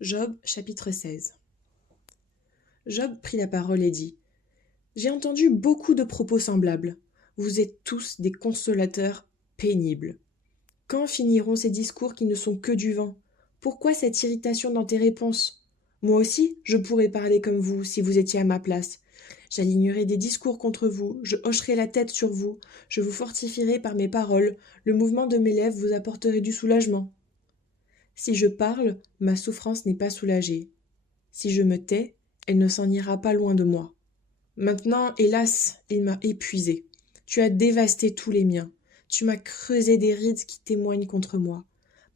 Job, chapitre 16. Job prit la parole et dit : « J'ai entendu beaucoup de propos semblables. Vous êtes tous des consolateurs pénibles. Quand finiront ces discours qui ne sont que du vent ? Pourquoi cette irritation dans tes réponses ? Moi aussi, je pourrais parler comme vous si vous étiez à ma place. J'alignerai des discours contre vous, je hocherai la tête sur vous, je vous fortifierai par mes paroles, le mouvement de mes lèvres vous apporterait du soulagement. Si je parle, ma souffrance n'est pas soulagée. Si je me tais, elle ne s'en ira pas loin de moi. Maintenant, hélas, il m'a épuisé. Tu as dévasté tous les miens. Tu m'as creusé des rides qui témoignent contre moi.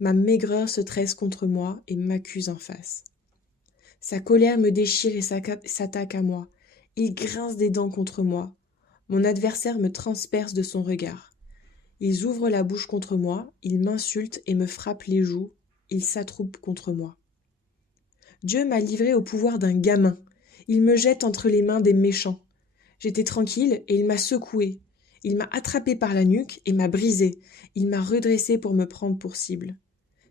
Ma maigreur se tresse contre moi et m'accuse en face. Sa colère me déchire et s'attaque à moi. Il grince des dents contre moi. Mon adversaire me transperce de son regard. Ils ouvrent la bouche contre moi, ils m'insultent et me frappent les joues, ils s'attroupent contre moi. Dieu m'a livré au pouvoir d'un gamin. Il me jette entre les mains des méchants. J'étais tranquille et il m'a secoué. Il m'a attrapé par la nuque et m'a brisé. Il m'a redressé pour me prendre pour cible.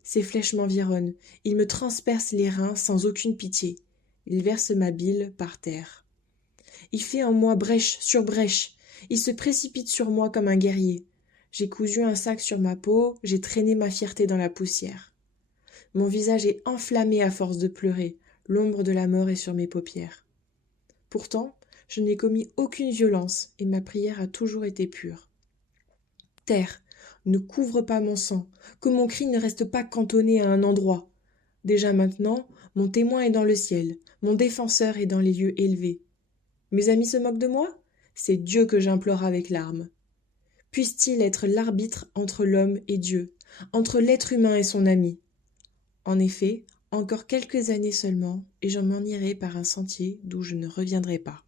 Ses flèches m'environnent. Il me transperce les reins sans aucune pitié. Il verse ma bile par terre. Il fait en moi brèche sur brèche. Il se précipite sur moi comme un guerrier. J'ai cousu un sac sur ma peau, j'ai traîné ma fierté dans la poussière. Mon visage est enflammé à force de pleurer, l'ombre de la mort est sur mes paupières. Pourtant, je n'ai commis aucune violence et ma prière a toujours été pure. Terre, ne couvre pas mon sang, que mon cri ne reste pas cantonné à un endroit. Déjà maintenant, mon témoin est dans le ciel, mon défenseur est dans les lieux élevés. Mes amis se moquent de moi ? C'est Dieu que j'implore avec larmes. Puisse-t-il être l'arbitre entre l'homme et Dieu, entre l'être humain et son ami ? En effet, encore quelques années seulement, et je m'en irai par un sentier d'où je ne reviendrai pas.